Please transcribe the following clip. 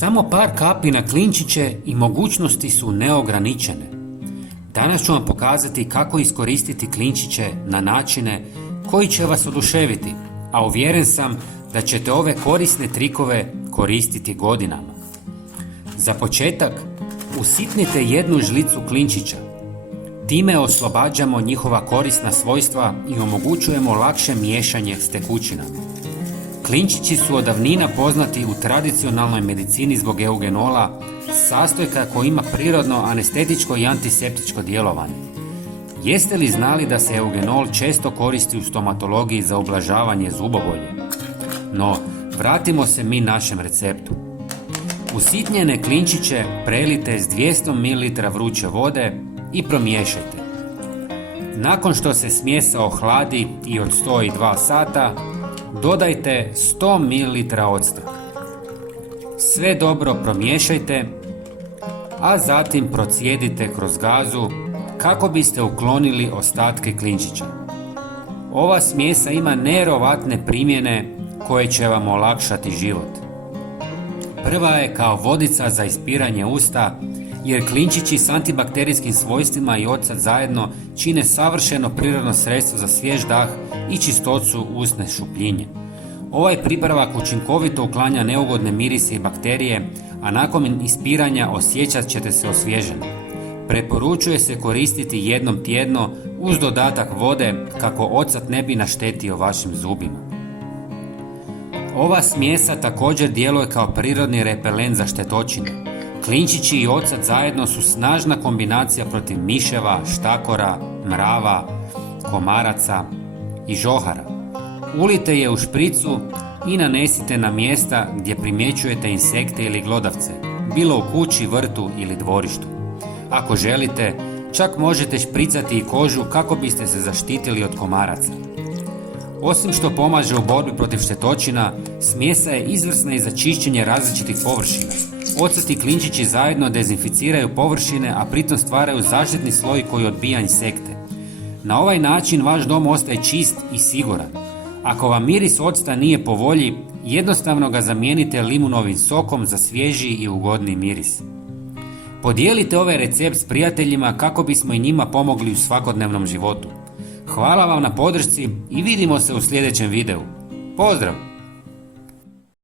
Samo par kapi na klinčiće i mogućnosti su neograničene. Danas ću vam pokazati kako iskoristiti klinčiće na načine koji će vas oduševiti, a uvjeren sam da ćete ove korisne trikove koristiti godinama. Za početak, usitnite jednu žlicu klinčića. Time oslobađamo njihova korisna svojstva i omogućujemo lakše miješanje s tekućinama. Klinčići su od davnina poznati u tradicionalnoj medicini zbog eugenola, sastojka koji ima prirodno anestetičko i antiseptičko djelovanje. Jeste li znali da se eugenol često koristi u stomatologiji za ublažavanje zubobolje? No, vratimo se mi našem receptu. Usitnjene klinčiće prelijte s 200 ml vruće vode i promiješajte. Nakon što se smjesa ohladi i odstoji 2 sata, dodajte 100 ml octa. Sve dobro promiješajte, a zatim procijedite kroz gazu kako biste uklonili ostatke klinčića. Ova smjesa ima nevjerovatne primjene koje će vam olakšati život. Prva je kao vodica za ispiranje usta, jer klinčići s antibakterijskim svojstvima i ocat zajedno čine savršeno prirodno sredstvo za svjež dah i čistoću usne šupljinje. Ovaj pripravak učinkovito uklanja neugodne mirise i bakterije, a nakon ispiranja osjećat ćete se osvježeni. Preporučuje se koristiti jednom tjedno uz dodatak vode kako ocat ne bi naštetio vašim zubima. Ova smjesa također djeluje kao prirodni repelent za štetočine. Klinčići i ocat zajedno su snažna kombinacija protiv miševa, štakora, mrava, komaraca i žohara. Ulijte je u špricu i nanesite na mjesta gdje primjećujete insekte ili glodavce, bilo u kući, vrtu ili dvorištu. Ako želite, čak možete špricati i kožu kako biste se zaštitili od komaraca. Osim što pomaže u borbi protiv štetočina, smjesa je izvrsna i za čišćenje različitih površina. Ocat i klinčići zajedno dezinficiraju površine, a pritom stvaraju zaštitni sloj koji odbija insekte. Na ovaj način vaš dom ostaje čist i siguran. Ako vam miris octa nije po volji, jednostavno ga zamijenite limunovim sokom za svježiji i ugodniji miris. Podijelite ovaj recept s prijateljima kako bismo i njima pomogli u svakodnevnom životu. Hvala vam na podršci i vidimo se u sljedećem videu. Pozdrav!